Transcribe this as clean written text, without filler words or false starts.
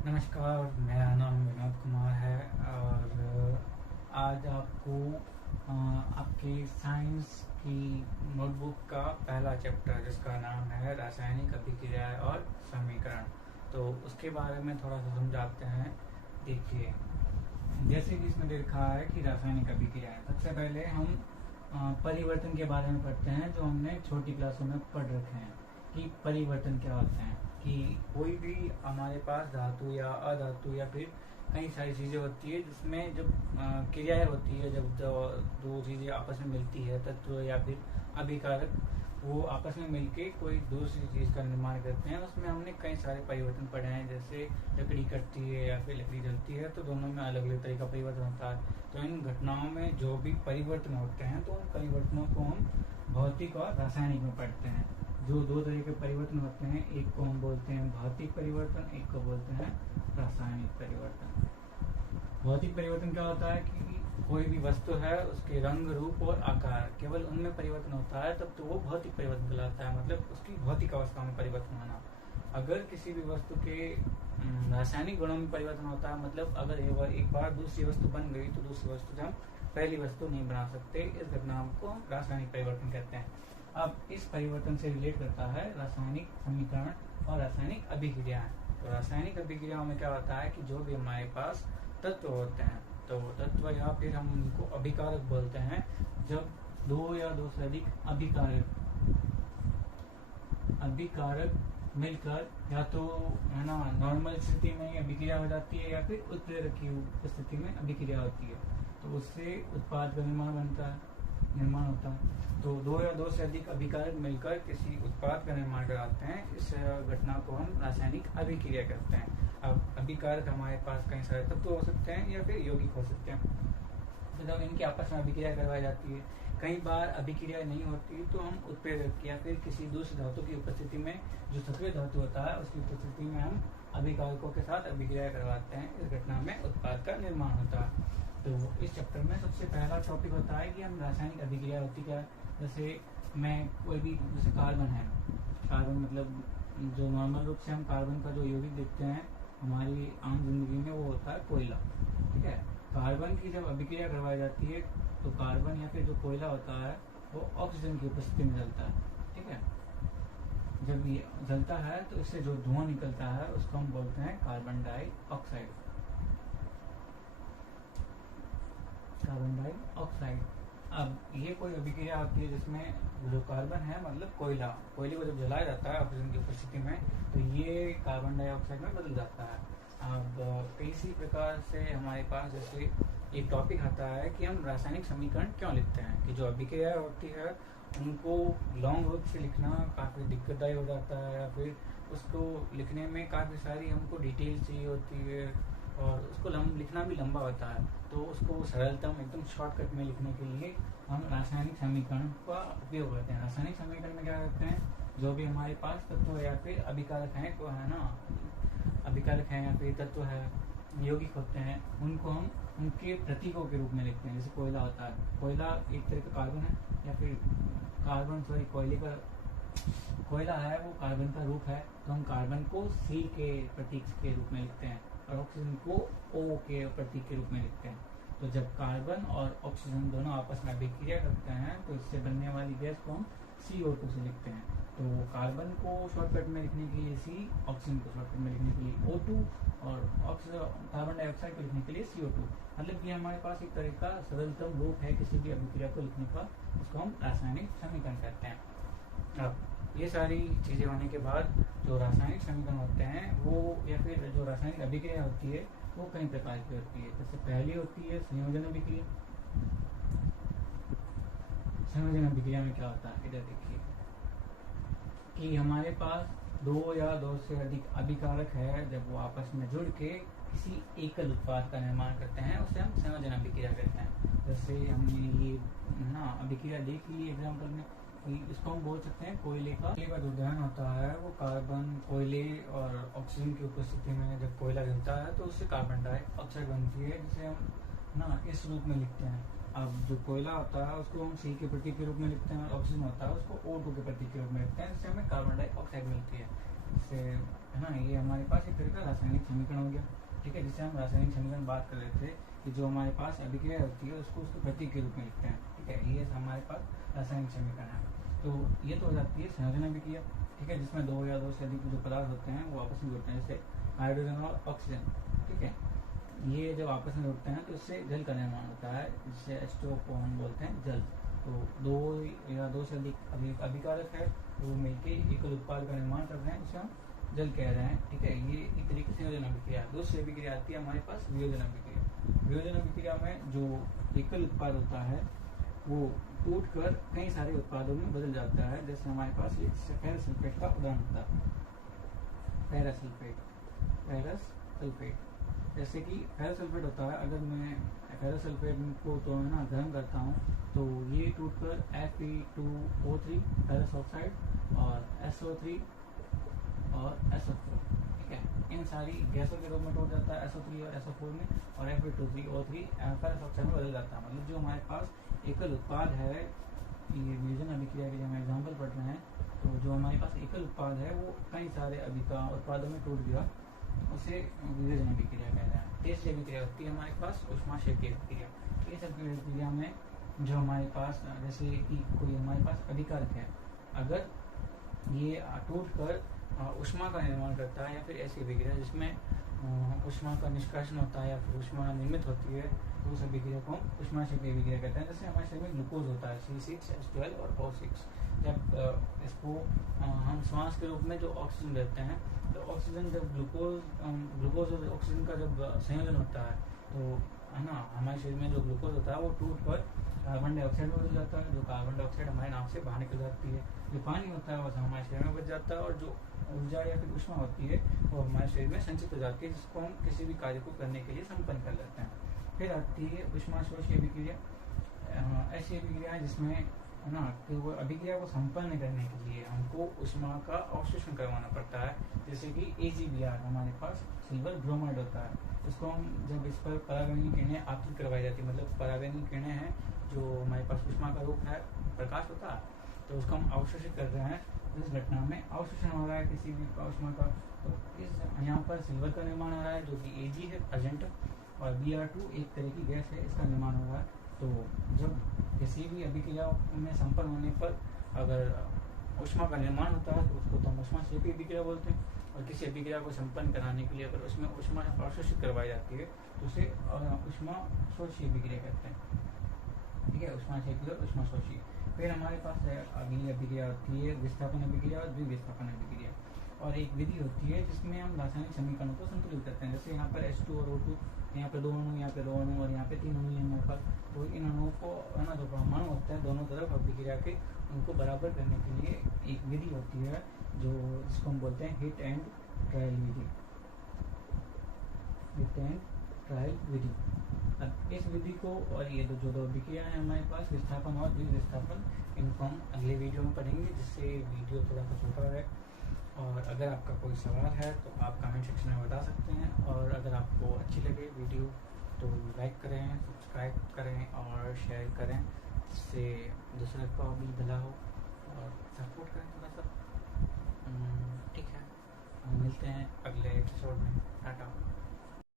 नमस्कार, मेरा नाम विनोद कुमार है और आज आपको आपके साइंस की नोटबुक का पहला चैप्टर जिसका नाम है रासायनिक अभिक्रियाएं और समीकरण, तो उसके बारे में थोड़ा सा समझाते हैं। देखिए, जैसे कि इसमें लिखा है कि रासायनिक अभिक्रियाएं, सबसे पहले हम परिवर्तन के बारे में पढ़ते हैं जो हमने छोटी क्लासों में पढ़ रखे हैं कि परिवर्तन क्या होते हैं। कि कोई भी हमारे पास धातु या अधातु या फिर कई सारी चीज़ें होती है जिसमें जब क्रियाएं होती है, जब दो चीज़ें आपस में मिलती है, तत्व या फिर अभिकारक, वो आपस में मिलके कोई दूसरी चीज़ का निर्माण करते हैं। उसमें हमने कई सारे परिवर्तन पढ़े हैं, जैसे लकड़ी कटती है या फिर लकड़ी जलती है तो दोनों में अलग अलग तरह का परिवर्तन होता है। तो इन घटनाओं में जो भी परिवर्तन होते हैं तो उन परिवर्तनों को हम भौतिक और रासायनिक में पढ़ते हैं। जो दो तरह के परिवर्तन होते हैं, एक को हम बोलते हैं भौतिक परिवर्तन, एक को बोलते हैं रासायनिक परिवर्तन। भौतिक परिवर्तन क्या होता है कि कोई भी वस्तु है, उसके रंग, रूप और आकार, केवल उनमें परिवर्तन होता है तब तो वो भौतिक परिवर्तन कहलाता है, मतलब उसकी भौतिक अवस्था में परिवर्तन होना। अगर किसी भी वस्तु के रासायनिक गुणों में परिवर्तन होता है, मतलब अगर एक बार दूसरी वस्तु बन गई तो दूसरी वस्तु से हम पहली वस्तु नहीं बना सकते, इस घटना को हम रासायनिक परिवर्तन कहते हैं। अब इस परिवर्तन से रिलेट करता है रासायनिक समीकरण और रासायनिक अभिक्रियाएं। तो रासायनिक अभिक्रियाओं में क्या होता है कि जो भी हमारे पास तत्व होते हैं, तो तत्व या फिर हम उनको अभिकारक बोलते हैं, जब दो या दो से अधिक अभिकारक मिलकर या तो है ना नॉर्मल स्थिति में अभिक्रिया हो जाती है या फिर उत्प्रेरक की स्थिति में अभिक्रिया होती है, तो उससे उत्पाद का निर्माण होता है। तो दो या दो से अधिक अभिकारक मिलकर किसी उत्पाद का निर्माण कराते हैं, इस घटना को हम रासायनिक अभिक्रिया कहते हैं। अब अभिकारक हमारे पास कई सारे तत्व हो सकते हैं या फिर यौगिक हो सकते हैं, तो जब इनकी आपस में अभिक्रिया करवाई जाती है, कई बार अभिक्रिया नहीं होती तो हम उत्प्रेरक या फिर किसी दूसरे धातु की उपस्थिति में, जो सक्रिय धातु होता है उसकी उपस्थिति में हम अभिकारकों के साथ अभिक्रिया करवाते हैं। इस घटना में उत्पाद का निर्माण होता है। तो इस चैप्टर में सबसे पहला टॉपिक होता है कि हम रासायनिक अभिक्रिया होती क्या है। जैसे जैसे कार्बन है, कार्बन मतलब जो नॉर्मल रूप से हम कार्बन का जो यौगिक देखते हैं हमारी आम जिंदगी में, वो होता है कोयला। ठीक है, कार्बन की जब अभिक्रिया करवाई जाती है तो कार्बन या फिर जो कोयला होता है वो ऑक्सीजन की उपस्थिति में जलता है। ठीक है, जब ये जलता है तो इससे जो धुआं निकलता है उसको हम बोलते हैं कार्बन डाइऑक्साइड। अब ये कोई अभिक्रिया होती है जिसमें जो कार्बन है, मतलब कोयले को जब जलाया जाता है ऑक्सीजन की उपस्थिति में, तो ये कार्बन डाइऑक्साइड में बदल जाता है। अब इसी प्रकार से हमारे पास जैसे एक टॉपिक आता है कि हम रासायनिक समीकरण क्यों लिखते हैं, कि जो अभिक्रिया होती है उनको लॉन्ग रूप से लिखना काफ़ी दिक्कतदायी हो जाता है, या फिर उसको लिखने में काफ़ी सारी हमको डिटेल चाहिए होती है और उसको लिखना भी लंबा होता है। तो उसको सरलतम एकदम शॉर्टकट में लिखने के लिए हम रासायनिक समीकरण का उपयोग करते हैं। रासायनिक समीकरण में क्या करते हैं, जो भी हमारे पास तत्व या फिर अभिकारक हैं, को है ना अभिकारक हैं या फिर तत्व है, यौगिक होते हैं, उनको हम उनके प्रतीकों के रूप में लिखते हैं। जैसे कोयला होता है, कोयला एक तरह का कार्बन है, या फिर कोयला है वो कार्बन का रूप है, तो हम कार्बन को C के प्रतीक के रूप में लिखते हैं और ऑक्सीजन को O के प्रतीक के रूप में लिखते हैं। तो जब कार्बन और ऑक्सीजन दोनों आपस में अभिक्रिया करते हैं तो इससे बनने वाली गैस को हम CO2 से लिखते हैं। तो कार्बन को शॉर्टकट में लिखने के लिए C, ऑक्सीजन को शॉर्टकट में लिखने के लिए O2 और कार्बन डाइऑक्साइड को लिखने के लिए CO2। मतलब ये हमारे पास एक तरह का सरलतम रूप है किसी भी अभिक्रिया को लिखने का, उसको हम रासायनिक समीकरण कहते हैं। अब ये सारी चीज़ें होने के बाद जो रासायनिक समीकरण होते हैं वो, या फिर जो रासायनिक अभिक्रिया होती है वो कई प्रकार की होती है। जैसे पहली होती है संयोजन अभिक्रिया। संयोजन अभिक्रिया में क्या होता है, इधर देखिए कि हमारे पास दो या दो से अधिक अभिकारक है, जब वो आपस में जुड़ के किसी एकल उत्पाद का निर्माण करते हैं उसे हम संयोजन अभिक्रिया कहते हैं। जैसे हमने ये ना अभिक्रिया देख ली एग्जाम्पल में, इसको हम बोल सकते हैं कोयले का जो दहन होता है वो कार्बन, कोयले और ऑक्सीजन की उपस्थिति में जब कोयला जलता है तो उससे कार्बन डाइऑक्साइड बनती है, जिसे हम ना इस रूप में लिखते हैं। अब जो कोयला होता है उसको हम C के प्रतीक के रूप में लिखते हैं और ऑक्सीजन होता है उसको O2 के प्रतीक के रूप में लिखते हैं, जिससे हमें कार्बन डाइऑक्साइड मिलती है। जैसे है ना, ये हमारे पास एक तरह का रासायनिक समीकरण हो गया, ठीक है, जिससे हम रासायनिक समीकरण बात कर रहे थे कि जो हमारे पास अभिक्रिया होती है उसको उसके प्रतीक के रूप में लिखते हैं, ठीक है, ये हमारे पास रासायनिक समीकरण है। तो ये तो हो जाती है संयोजन अभिक्रिया, ठीक है, जिसमें दो या दो से अधिक जो पदार्थ होते हैं वो आपस में जुड़ते हैं, जैसे हाइड्रोजन और ऑक्सीजन, ठीक है, ये जब आपस में जुड़ते हैं तो इससे जल का निर्माण होता है, जिससे H2O को हम बोलते हैं जल। तो दो या दो से अधिक अभिकारक है, वो मिलके एकल उत्पाद का निर्माण कर रहे हैं, उसे हम जल कह रहे हैं, ठीक है, ये एक तरीके से संयोजन अभिक्रिया। दूसरी अभिक्रिया आती है हमारे पास वियोजन अभिक्रिया। वियोजन अभिक्रिया में जो एकल उत्पाद होता है वो टूट कर कई सारे उत्पादों में बदल जाता है, जैसे हमारे पास ये फेरस सल्फेट का उदाहरण होता है, फेरस सल्फेट, जैसे कि फेरस सल्फेट होता है, अगर मैं फेरस सल्फेट को तोड़ना गर्म करता हूँ तो ये टूटकर Fe2O3 फेरस ऑक्साइड और SO3 और SO4, ठीक है, इन सारी गैसों के रूप में टूट जाता है SO3 और SO4 में, और Fe2O3 फेरस ऑक्साइड में बदल जाता है। मतलब जो हमारे पास एकल उत्पाद है, ये वियोजन अभिक्रिया के लिए हम एग्जाम्पल पढ़ रहे हैं, तो जो हमारे पास एकल उत्पाद है वो कई सारे उत्पादों में टूट गया, उसे वियोजन अभिक्रिया कहते हैं। तीसरी अभिक्रिया होती है हमारे पास ऊष्माक्षेपीय अभिक्रिया। इस अभिक्रिया में जो हमारे पास, जैसे कि कोई हमारे पास अभिकारक है, अगर ये टूट कर ऊष्मा का निर्माण करता है, या फिर ऐसी अभिक्रिया जिसमें ऊष्मा का निष्कासन होता है या फिर ऊष्मा निर्मित होती है, तो उस अभिक्रिया को हम ऊष्माक्षेपीय अभिक्रिया कहते हैं। जैसे हमारे शरीर में ग्लूकोज होता है C6H12 और O6, जब इसको हम श्वास के रूप में जो ऑक्सीजन लेते हैं, तो ऑक्सीजन जब ग्लूकोज और ऑक्सीजन का जब संयोजन होता है, तो है ना, हमारे शरीर में जो ग्लूकोज होता है वो टूट कर कार्बन डाइऑक्साइड में बदल जाता है, जो कार्बन डाइऑक्साइड हमारे नाक से बाहर निकल जाती है, जो पानी होता है वो हमारे शरीर में बच जाता है, और जो ऊर्जा या फिर ऊष्मा होती है वो हमारे शरीर में संचित हो जाती है, जिसको हम किसी भी कार्य को करने के लिए संपन्न कर लेते हैं। फिर आती है ऊष्माशोषी अभिक्रिया। ऐसी अभिक्रिया है जिसमें, है ना, कि वो अभिक्रिया को संपन्न करने के लिए हमको ऊष्मा का अवशोषण करवाना पड़ता है, जैसे कि AgBr हमारे पास सिल्वर ब्रोमाइड होता है, इसको हम जब इस पर परावैंगनिक किरणें आपतित करवाई जाती है, मतलब परावैंगनिक किरणें हैं जो हमारे पास ऊष्मा का रूप है, प्रकाश होता है, तो उसको हम अवशोषित कर रहे हैं। इस घटना में अवशोषण हो रहा है किसी भी ऊष्मा का, तो इस यहाँ पर सिल्वर का निर्माण हो रहा है, जो कि Ag है अर्जेंट, और Br2 एक तरह की गैस है, इसका निर्माण हो रहा है। तो जब किसी भी अभिक्रिया में संपन्न होने पर अगर ऊष्मा का निर्माण होता है तो उसको तो हम ऊष्माक्षेपीय अभिक्रिया बोलते हैं, और किसी अभिक्रिया को संपन्न कराने के लिए अगर उसमें ऊष्मा अवशोषित करवाई जाती है तो उसे ऊष्माशोषी अभिक्रिया कहते हैं, ठीक है, ऊष्माक्षेपीय और ऊष्माशोषी। फिर हमारे पास है अगली अभिक्रिया होती है विस्थापन अभिक्रिया और द्विविस्थापन अभिक्रिया, और एक विधि होती है जिसमें हम रासायनिक समीकरणों को संतुलित करते हैं, जैसे यहाँ पर H2 और O2, यहाँ पे 2 अणु, यहाँ पे 2 अणु और यहाँ पे 3 अणु है हमारे पास, तो इन अणुओं को, है ना, जो परमाणु होते हैं दोनों तरफ अभिक्रिया के, उनको बराबर करने के लिए एक विधि होती है जो जिसको हम बोलते हैं हिट एंड ट्रायल विधि। हिट एंड ट्रायल विधि। अब इस विधि को और ये जो दो अभिक्रिया है हमारे पास, विस्थापन और द्विविस्थापन, इनको हम अगले वीडियो में पढ़ेंगे, जिससे वीडियो थोड़ा सा छोटा है। और अगर आपका कोई सवाल है तो आप कमेंट सेक्शन में बता सकते हैं, और अगर आपको अच्छी लगे वीडियो तो लाइक करें, सब्सक्राइब करें और शेयर करें, जिससे दूसरे को भी भला हो, और सपोर्ट करें थोड़ा सा, ठीक है। मिलते हैं अगले एपिसोड में, टाटा।